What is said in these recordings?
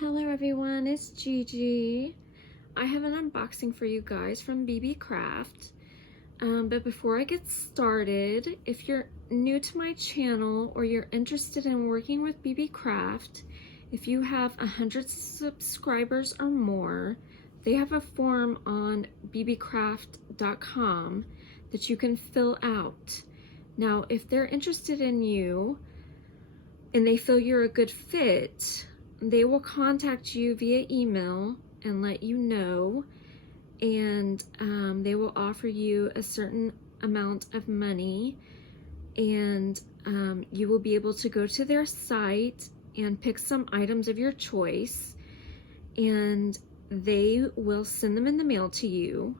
Hello everyone, it's Gigi. I have an unboxing for you guys from Beebeecraft. But before I get started, if you're new to my channel or you're interested in working with Beebeecraft, if you have 100 subscribers or more, they have a form on beebeecraft.com that you can fill out. Now, if they're interested in you and they feel you're a good fit, they will contact you via email and let you know, and they will offer you a certain amount of money, and you will be able to go to their site and pick some items of your choice, and they will send them in the mail to you.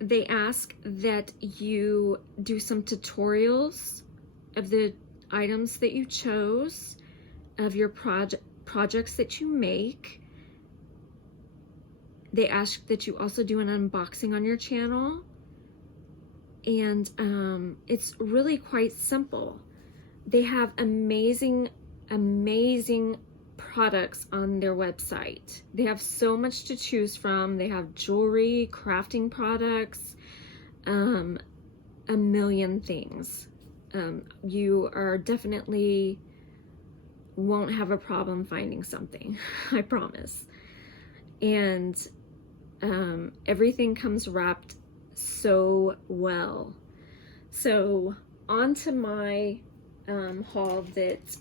They ask that you do some tutorials of the items that you chose, of your projects that you make. They ask that you also do an unboxing on your channel, and it's really quite simple. They have amazing products on their website. They have so much to choose from. They have jewelry, crafting products, a million things. You are definitely won't have a problem finding something, I promise. And everything comes wrapped so well. So on to my haul that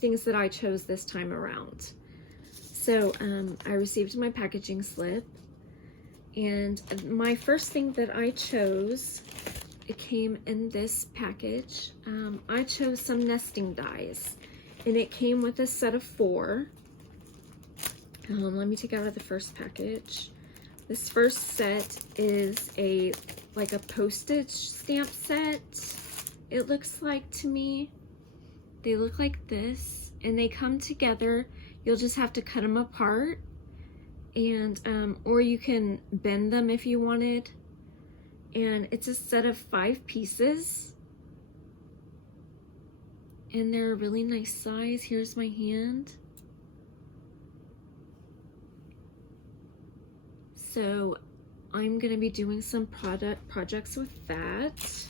things that I chose this time around. So I received my packaging slip, and my first thing that I chose, it came in this package. I chose some nesting dies, and it came with a set of 4. Let me take out of the first package. This first set is like a postage stamp set, it looks like to me. They look like this, and they come together. You'll just have to cut them apart, and or you can bend them if you wanted. And it's a set of 5 pieces, and they're a really nice size. Here's my hand. So I'm gonna be doing some projects with that.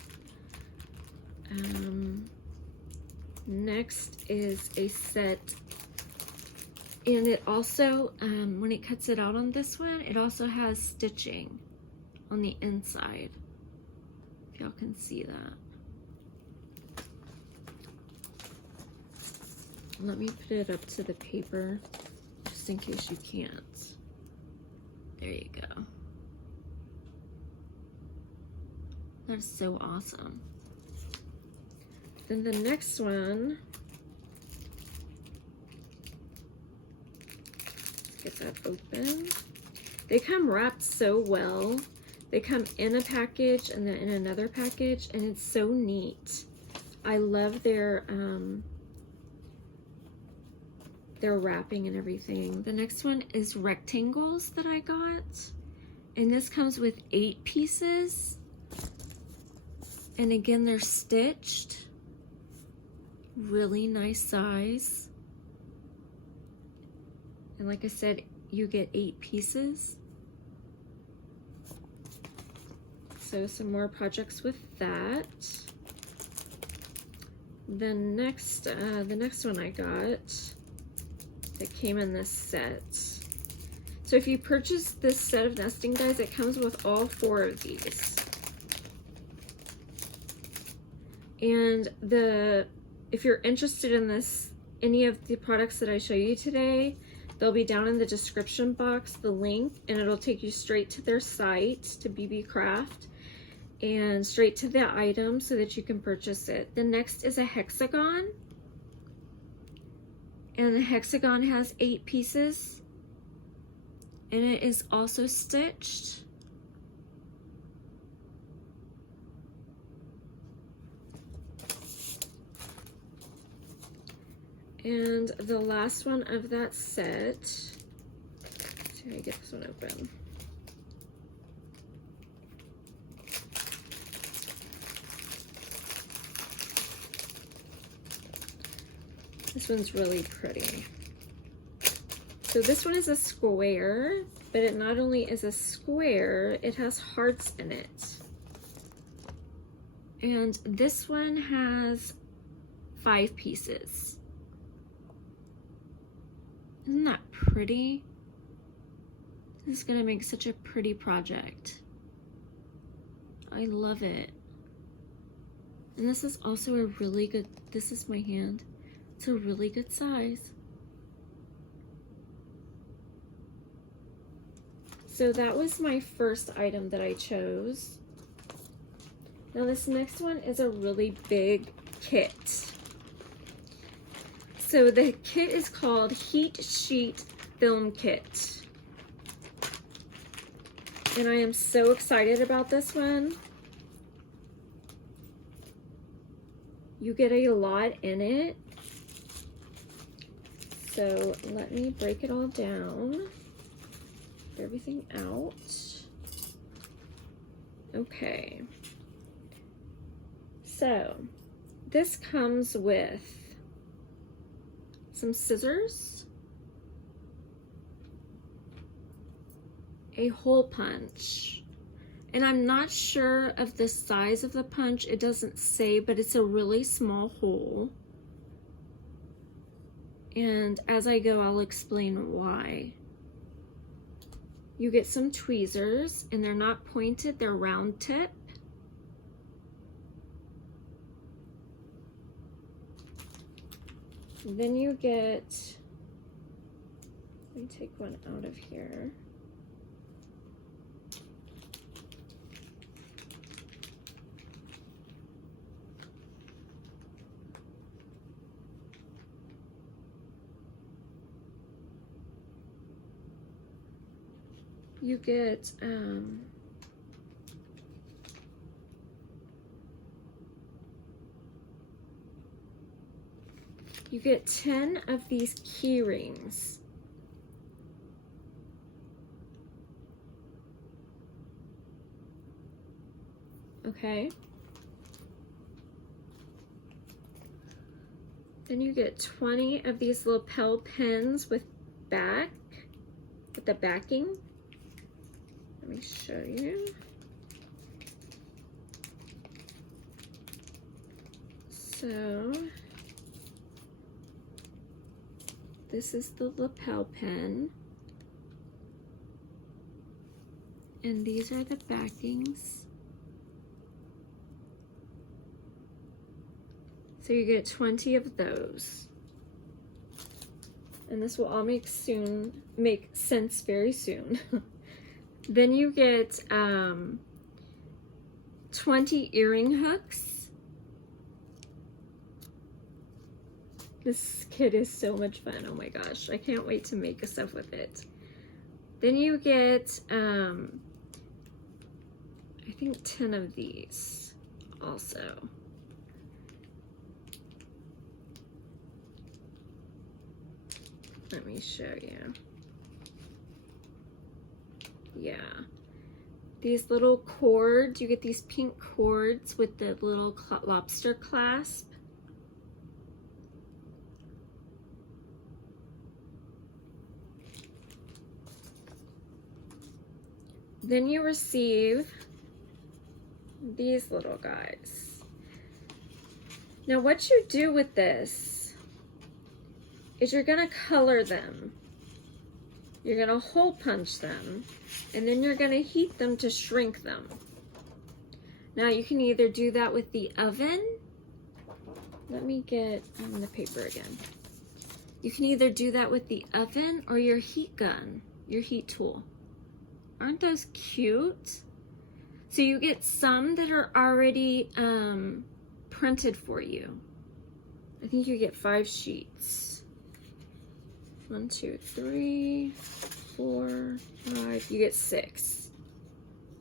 Next is a set, and it also, when it cuts it out on this one, it also has stitching on the inside, if y'all can see that. Let me put it up to the paper just in case you can't. There you go. That's so awesome. Then the next one, let's get that open. They come wrapped so well. They come in a package and then in another package, and it's so neat. I love their wrapping and everything. The next one is rectangles that I got, and this comes with 8 pieces, and again they're stitched. Really nice size, and like I said, you get 8 pieces. So some more projects with that. The next one I got, that came in this set. So if you purchase this set of nesting dies, it comes with all 4 of these. And if you're interested in any of the products that I show you today, they'll be down in the description box, the link, and it'll take you straight to their site, to Beebeecraft, and straight to the item so that you can purchase it. The next is a hexagon, and the hexagon has 8 pieces, and it is also stitched. And the last one of that set, see how I get this one open. This one's really pretty. So this one is a square, but it not only is a square, it has hearts in it. And this one has 5 pieces. Isn't that pretty? This is gonna make such a pretty project. I love it. And this is also a really good, this is my hand. It's a really good size. So that was my first item that I chose. Now this next one is a really big kit. So the kit is called Heat Sheet Film Kit. And I am so excited about this one. You get a lot in it. So let me break it all down. Get everything out. Okay. So this comes with some scissors, a hole punch, and I'm not sure of the size of the punch. It doesn't say, but it's a really small hole. And as I go, I'll explain why. You get some tweezers, and they're not pointed, they're round tip. Then you get, let me take one out of here. You get, you get 10 of these key rings. Okay. Then you get 20 of these lapel pins with the backing. Let me show you. So this is the lapel pin, and these are the backings. So you get 20 of those, and this will all make sense very soon. Then you get 20 earring hooks. This kit is so much fun. Oh my gosh, I can't wait to make stuff with it. Then you get, I think 10 of these also. Let me show you. Yeah. These little cords, you get these pink cords with the little lobster clasp. Then you receive these little guys. Now what you do with this is you're gonna color them. You're gonna hole punch them, and then you're gonna heat them to shrink them. Now you can either do that with the oven. Let me get the paper again. You can either do that with the oven or your heat gun, your heat tool. Aren't those cute? So you get some that are already printed for you. I think you get 5 sheets. 1, 2, 3, 4, 5. You get 6.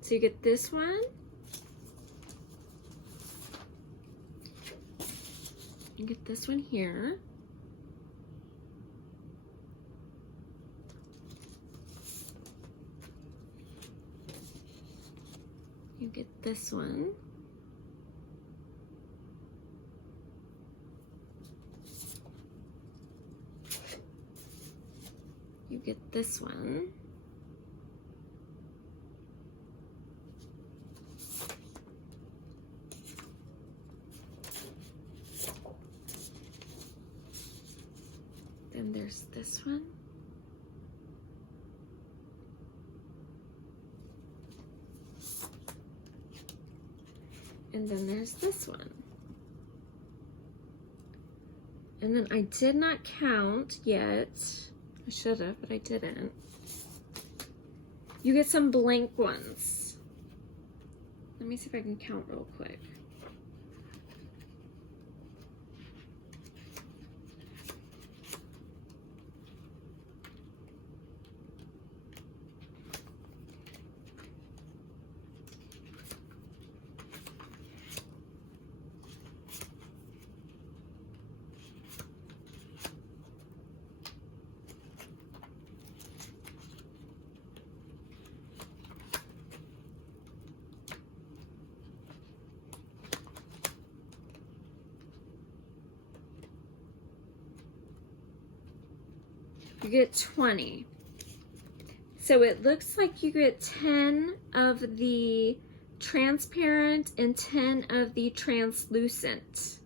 So you get this one. You get this one here. You get this one. you get this one. Then there's this one. And then there's this one. And then I did not count yet. I should have, but I didn't. You get some blank ones. Let me see if I can count real quick. You get 20. So it looks like you get 10 of the transparent and 10 of the translucent.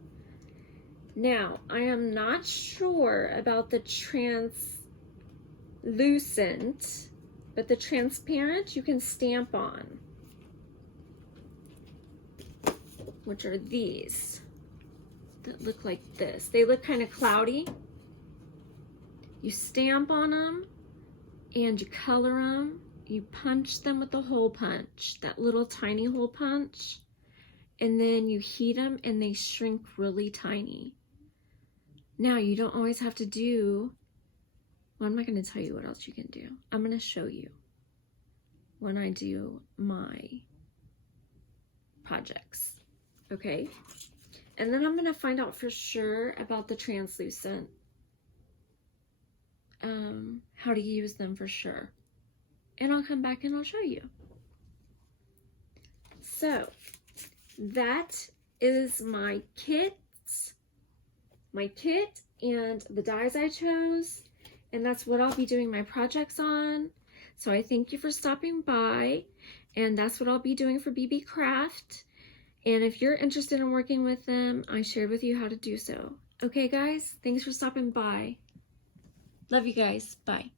Now, I am not sure about the translucent, but the transparent you can stamp on, which are these that look like this. They look kind of cloudy. You stamp on them and you color them. You punch them with the hole punch, that little tiny hole punch, and then you heat them and they shrink really tiny. Now, you don't always have to do, well, I'm not going to tell you what else you can do. I'm going to show you when I do my projects, okay? And then I'm going to find out for sure about the translucent. How to use them for sure. And I'll come back and I'll show you. So that is my kit and the dies I chose, and that's what I'll be doing my projects on. So I thank you for stopping by, and that's what I'll be doing for Beebeecraft. And if you're interested in working with them, I shared with you how to do so. Okay guys, thanks for stopping by. Love you guys. Bye.